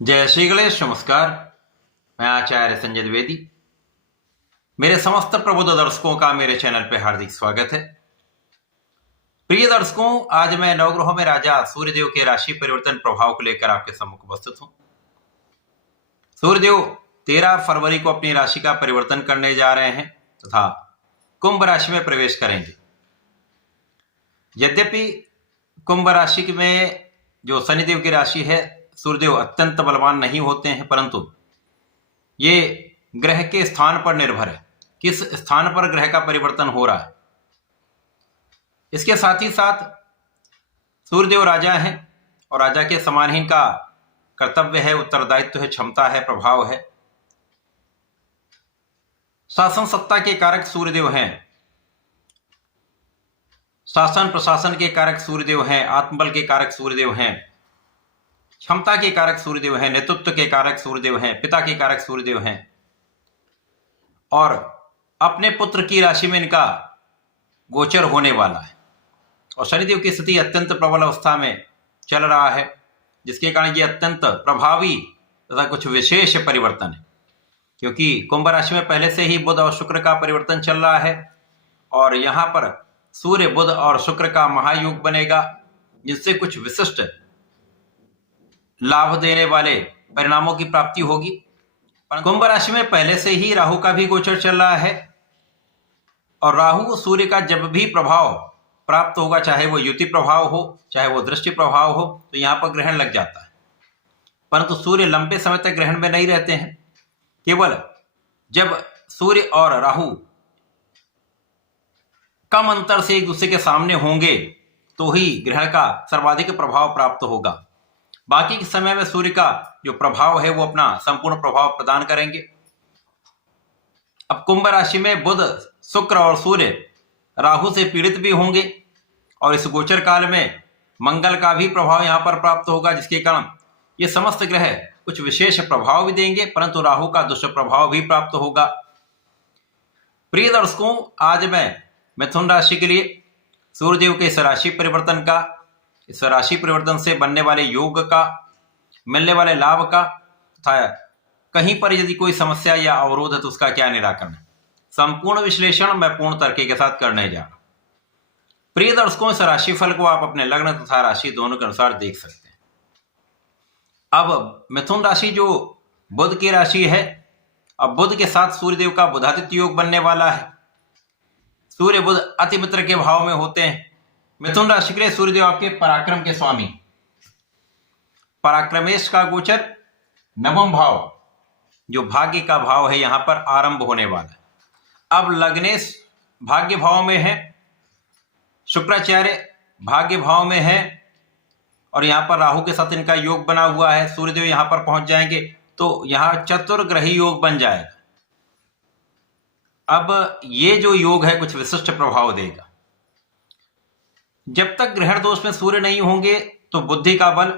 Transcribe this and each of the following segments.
जय श्री गणेश। नमस्कार। मैं आचार्य संजय द्विवेदी। मेरे समस्त प्रबुद्ध दर्शकों का मेरे चैनल पे हार्दिक स्वागत है। प्रिय दर्शकों, आज मैं नवग्रहों में राजा सूर्यदेव के राशि परिवर्तन प्रभाव को लेकर आपके सम्मुख उपस्थित हूं। सूर्यदेव 13 फरवरी को अपनी राशि का परिवर्तन करने जा रहे हैं तथा कुंभ राशि में प्रवेश करेंगे। यद्यपि कुंभ राशि में जो शनिदेव की राशि है, सूर्यदेव अत्यंत बलवान नहीं होते हैं, परंतु ये ग्रह के स्थान पर निर्भर है, किस स्थान पर ग्रह का परिवर्तन हो रहा है। इसके साथ ही साथ सूर्यदेव राजा हैं और राजा के समान ही इनका कर्तव्य है, उत्तरदायित्व है, क्षमता है, प्रभाव है। शासन सत्ता के कारक सूर्यदेव हैं, शासन प्रशासन के कारक सूर्यदेव हैं, आत्मबल के कारक सूर्यदेव हैं, क्षमता के कारक सूर्यदेव हैं, नेतृत्व के कारक सूर्यदेव हैं, पिता के कारक सूर्यदेव हैं। और अपने पुत्र की राशि में इनका गोचर होने वाला है और शनिदेव की स्थिति अत्यंत प्रबल अवस्था में चल रहा है, जिसके कारण ये अत्यंत प्रभावी तथा कुछ विशेष परिवर्तन है। क्योंकि कुंभ राशि में पहले से ही बुध और शुक्र का परिवर्तन चल रहा है और यहाँ पर सूर्य, बुध और शुक्र का महायोग बनेगा, जिससे कुछ विशिष्ट लाभ देने वाले परिणामों की प्राप्ति होगी। कुंभ राशि में पहले से ही राहु का भी गोचर चल रहा है और राहु सूर्य का जब भी प्रभाव प्राप्त होगा, चाहे वो युति प्रभाव हो, चाहे वो दृष्टि प्रभाव हो, तो यहाँ पर ग्रहण लग जाता है। परंतु सूर्य लंबे समय तक ग्रहण में नहीं रहते हैं। केवल जब सूर्य और राहु कम अंतर से एक दूसरे के सामने होंगे तो ही ग्रहण का सर्वाधिक प्रभाव प्राप्त होगा। बाकी के समय में सूर्य का जो प्रभाव है वो अपना संपूर्ण प्रभाव प्रदान करेंगे। अब कुंभ राशि में बुध, शुक्र और सूर्य राहु से पीड़ित भी होंगे और इस गोचर काल में मंगल का भी प्रभाव यहाँ पर प्राप्त होगा, जिसके कारण ये समस्त ग्रह कुछ विशेष प्रभाव भी देंगे, परंतु राहु का दुष्प्रभाव भी प्राप्त होगा। प्रिय दर्शकों, आज मैं मिथुन राशि के लिए सूर्यदेव के इस राशि परिवर्तन का, इस राशि परिवर्तन से बनने वाले योग का, मिलने वाले लाभ का तथा कहीं पर यदि कोई समस्या या अवरोध है तो उसका क्या निराकरण है, संपूर्ण विश्लेषण मैं पूर्ण तरीके के साथ करने जा रहा हूं। प्रिय दर्शकों, इस राशिफल को आप अपने लग्न तथा राशि दोनों के अनुसार देख सकते हैं। अब मिथुन राशि जो बुध की राशि है, अब बुध के साथ सूर्यदेव का बुधादित्य योग बनने वाला है। सूर्य बुध अति मित्र के भाव में होते हैं। मिथुन राशि के लिए सूर्यदेव आपके पराक्रम के स्वामी, पराक्रमेश का गोचर नवम भाव जो भाग्य का भाव है यहां पर आरंभ होने वाला है। अब लग्नेश भाग्य भाव में है, शुक्राचार्य भाग्य भाव में है और यहां पर राहु के साथ इनका योग बना हुआ है। सूर्यदेव यहां पर पहुंच जाएंगे तो यहां चतुर्ग्रही योग बन जाएगा। अब ये जो योग है कुछ विशिष्ट प्रभाव देगा। जब तक ग्रहण दोष में सूर्य नहीं होंगे तो बुद्धि का बल,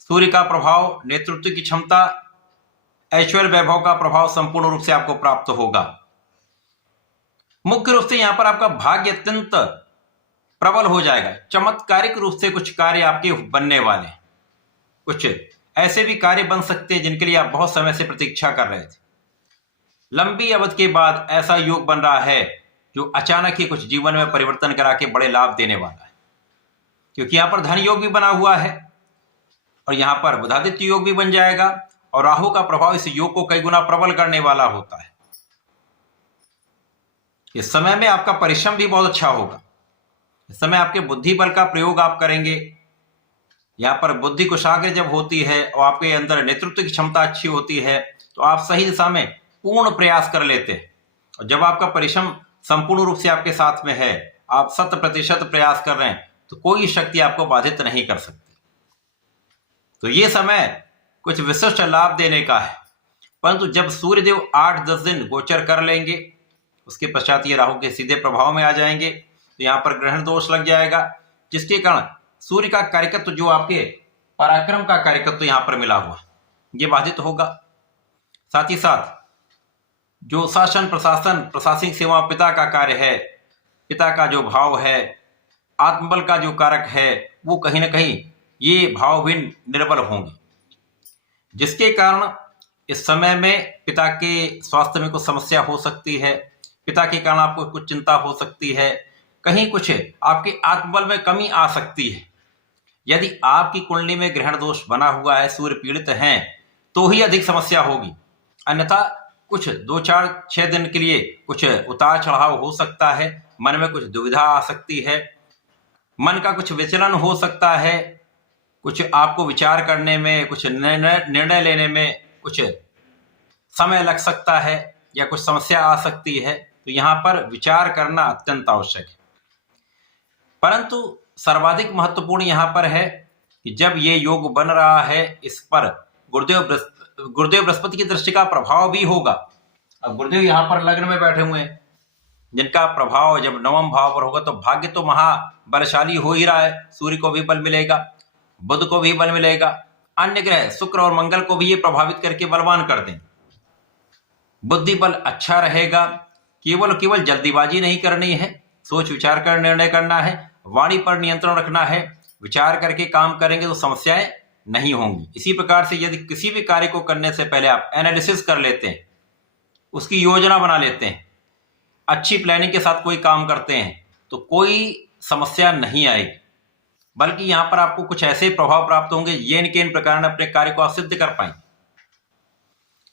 सूर्य का प्रभाव, नेतृत्व की क्षमता, ऐश्वर्य वैभव का प्रभाव संपूर्ण रूप से आपको प्राप्त होगा। मुख्य रूप से यहां पर आपका भाग्य अत्यंत प्रबल हो जाएगा। चमत्कारिक रूप से कुछ कार्य आपके बनने वाले हैं। कुछ ऐसे भी कार्य बन सकते हैं जिनके लिए आप बहुत समय से प्रतीक्षा कर रहे थे। लंबी अवधि के बाद ऐसा योग बन रहा है जो अचानक ही कुछ जीवन में परिवर्तन करा के बड़े लाभ देने वाला है। क्योंकि यहां पर धन योग भी बना हुआ है और यहां पर बुधादित्य योग भी बन जाएगा और राहु का प्रभाव इस योग को कई गुना प्रबल करने वाला होता है। इस समय में आपका परिश्रम भी बहुत अच्छा होगा। इस समय आपके बुद्धि बल का प्रयोग आप करेंगे। यहां पर बुद्धि कुशाग्र जब होती है और आपके अंदर नेतृत्व की क्षमता अच्छी होती है तो आप सही दिशा में पूर्ण प्रयास कर लेते हैं। और जब आपका परिश्रम संपूर्ण रूप से आपके साथ में है, आप 100% प्रयास कर रहे हैं, तो कोई शक्ति आपको बाधित नहीं कर सकती। तो ये समय कुछ विशिष्ट लाभ देने का है। परंतु जब सूर्यदेव 8-10 दिन गोचर कर लेंगे, उसके पश्चात ये राहु के सीधे प्रभाव में आ जाएंगे तो यहाँ पर ग्रहण दोष लग जाएगा, जिसके कारण सूर्य का कार्यकत्व जो आपके पराक्रम का कार्यकत्व यहाँ पर मिला हुआ ये बाधित होगा। साथ ही साथ जो शासन प्रशासन प्रशासनिक सेवा पिता का कार्य है, पिता का जो भाव है, आत्मबल का जो कारक है, वो कहीं ना कहीं ये भाव भी निर्बल होंगे। जिसके कारण इस समय में पिता के स्वास्थ्य में कुछ समस्या हो सकती है, पिता के कारण आपको कुछ चिंता हो सकती है, कहीं कुछ आपके आत्मबल में कमी आ सकती है। यदि आपकी कुंडली में ग्रहण दोष बना हुआ है, सूर्य पीड़ित हैं, तो ही अधिक समस्या होगी। अन्यथा कुछ 2-4-6 दिन के लिए कुछ उतार चढ़ाव हो सकता है, मन में कुछ दुविधा आ सकती है, मन का कुछ विचलन हो सकता है, कुछ आपको विचार करने में, कुछ निर्णय लेने में कुछ समय लग सकता है या कुछ समस्या आ सकती है। तो यहाँ पर विचार करना अत्यंत आवश्यक है। परंतु सर्वाधिक महत्वपूर्ण यहाँ पर है कि जब ये योग बन रहा है, इस पर गुरुदेव बृहस्पति की दृष्टि का प्रभाव भी होगा। अब गुरुदेव यहाँ पर लग्न में बैठे हुए हैं, जिनका प्रभाव जब नवम भाव पर होगा तो भाग्य तो महाबलशाली हो ही रहा है। सूर्य को भी बल मिलेगा, बुध को भी बल मिलेगा, अन्य ग्रह शुक्र और मंगल को भी ये प्रभावित करके बलवान कर दें। बुद्धि बल अच्छा रहेगा। केवल जल्दीबाजी नहीं करनी है, सोच विचार कर निर्णय करना है, वाणी पर नियंत्रण रखना है। विचार करके काम करेंगे तो समस्याएं नहीं होंगी। इसी प्रकार से यदि किसी भी कार्य को करने से पहले आप एनालिसिस कर लेते हैं, उसकी योजना बना लेते हैं, अच्छी प्लानिंग के साथ कोई काम करते हैं, तो कोई समस्या नहीं आएगी। बल्कि यहाँ पर आपको कुछ ऐसे प्रभाव प्राप्त होंगे, ये इनके इन प्रकार अपने कार्य को आप सिद्ध कर पाएंगे।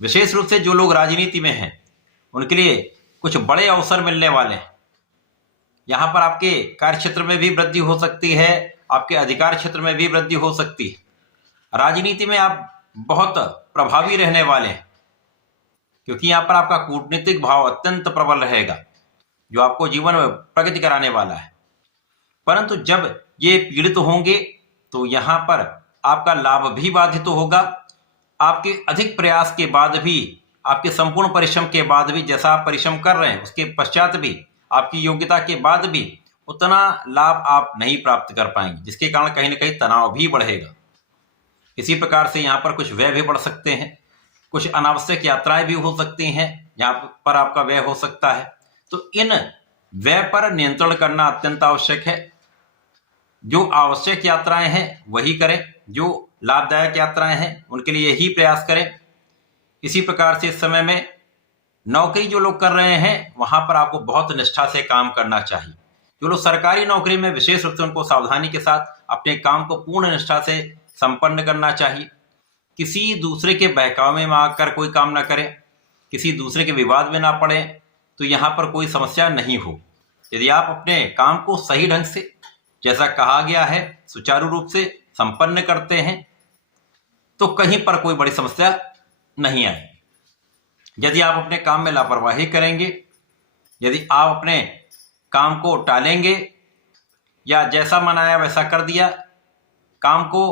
विशेष रूप से जो लोग राजनीति में हैं, उनके लिए कुछ बड़े अवसर मिलने वाले हैं। यहाँ पर आपके कार्य क्षेत्र में भी वृद्धि हो सकती है, आपके अधिकार क्षेत्र में भी वृद्धि हो सकती है। राजनीति में आप बहुत प्रभावी रहने वाले हैं, क्योंकि यहाँ पर आपका कूटनीतिक भाव अत्यंत प्रबल रहेगा, जो आपको जीवन में प्रगति कराने वाला है। परंतु जब ये पीड़ित होंगे तो यहाँ पर आपका लाभ भी बाधित होगा। आपके अधिक प्रयास के बाद भी, आपके संपूर्ण परिश्रम के बाद भी, जैसा आप परिश्रम कर रहे हैं उसके पश्चात भी, आपकी योग्यता के बाद भी उतना लाभ आप नहीं प्राप्त कर पाएंगे, जिसके कारण कहीं ना कहीं तनाव भी बढ़ेगा। इसी प्रकार से यहाँ पर कुछ व्यय भी बढ़ सकते हैं, कुछ अनावश्यक यात्राएं भी हो सकती हैं, यहाँ पर आपका व्यय हो सकता है। तो इन व्यय पर नियंत्रण करना अत्यंत आवश्यक है। जो आवश्यक यात्राएं हैं वही करें, जो लाभदायक यात्राएं हैं उनके लिए ही प्रयास करें। इसी प्रकार से इस समय में नौकरी जो लोग कर रहे हैं, वहां पर आपको बहुत निष्ठा से काम करना चाहिए। जो लोग सरकारी नौकरी में, विशेष रूप से उनको सावधानी के साथ अपने काम को पूर्ण निष्ठा से संपन्न करना चाहिए। किसी दूसरे के बहकावे में आकर कोई काम ना करें, किसी दूसरे के विवाद में ना पड़े, तो यहाँ पर कोई समस्या नहीं हो। यदि आप अपने काम को सही ढंग से, जैसा कहा गया है, सुचारू रूप से संपन्न करते हैं, तो कहीं पर कोई बड़ी समस्या नहीं आए। यदि आप अपने काम में लापरवाही करेंगे, यदि आप अपने काम को टालेंगे या जैसा मनाया वैसा कर दिया, काम को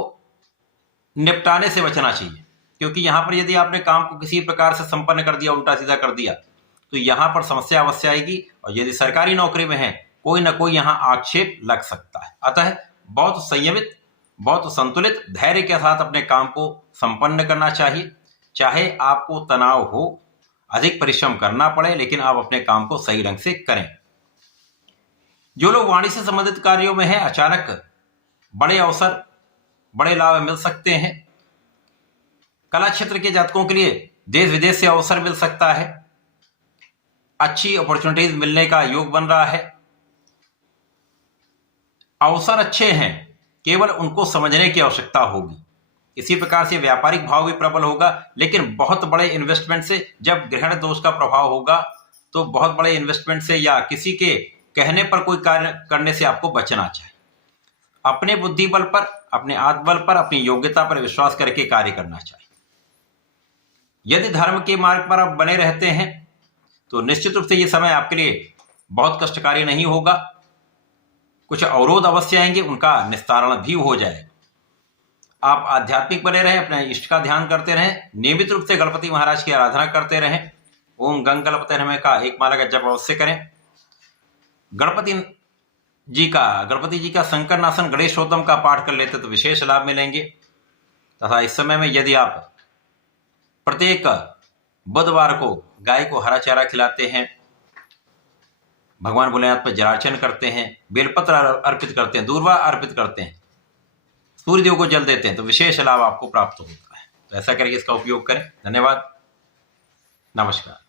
निपटाने से बचना चाहिए। क्योंकि यहाँ पर यदि आपने काम को किसी प्रकार से संपन्न कर दिया, उल्टा सीधा कर दिया, तो यहाँ पर समस्या अवश्य आएगी। और यदि सरकारी नौकरी में है, कोई ना कोई यहाँ आक्षेप लग सकता है। अतः बहुत संयमित, बहुत संतुलित धैर्य के साथ अपने काम को संपन्न करना चाहिए। चाहे आपको तनाव हो, अधिक परिश्रम करना पड़े, लेकिन आप अपने काम को सही ढंग से करें। जो लोग वाणी से संबंधित कार्यों में हैं, अचानक बड़े अवसर, बड़े लाभ मिल सकते हैं। कला क्षेत्र के जातकों के लिए देश विदेश से अवसर मिल सकता है, अच्छी अपॉर्चुनिटीज मिलने का योग बन रहा है। अवसर अच्छे हैं, केवल उनको समझने की आवश्यकता होगी। इसी प्रकार से व्यापारिक भाव भी प्रबल होगा, लेकिन बहुत बड़े इन्वेस्टमेंट से, जब ग्रहण दोष का प्रभाव होगा, तो बहुत बड़े इन्वेस्टमेंट से या किसी के कहने पर कोई कार्य करने से आपको बचना चाहिए। अपने बुद्धि बल पर, अपने आत्मबल पर, अपनी योग्यता पर विश्वास करके कार्य करना चाहिए। यदि धर्म के मार्ग पर आप बने रहते हैं तो निश्चित रूप से ये समय आपके लिए बहुत कष्टकारी नहीं होगा। कुछ अवरोध अवश्य आएंगे, उनका निस्तारण भी हो जाएगा। आप आध्यात्मिक बने रहें, अपने इष्ट का ध्यान करते रहें, नियमित रूप से गणपति महाराज की आराधना करते रहें। ओम गंग गणपते नमः का एक माला का जप अवश्य करें। गणपति जी का संकटनाशन गणेशोत्तम का पाठ कर लेते तो विशेष लाभ मिलेंगे। तथा इस समय में यदि आप प्रत्येक बुधवार को गाय को हरा चारा खिलाते हैं, भगवान भोलेनाथ पर जलार्चन करते हैं, बेलपत्र अर्पित करते हैं, दूर्वा अर्पित करते हैं, सूर्यदेव को जल देते हैं, तो विशेष लाभ आपको प्राप्त होता है। तो ऐसा करके इसका उपयोग करें। धन्यवाद, नमस्कार।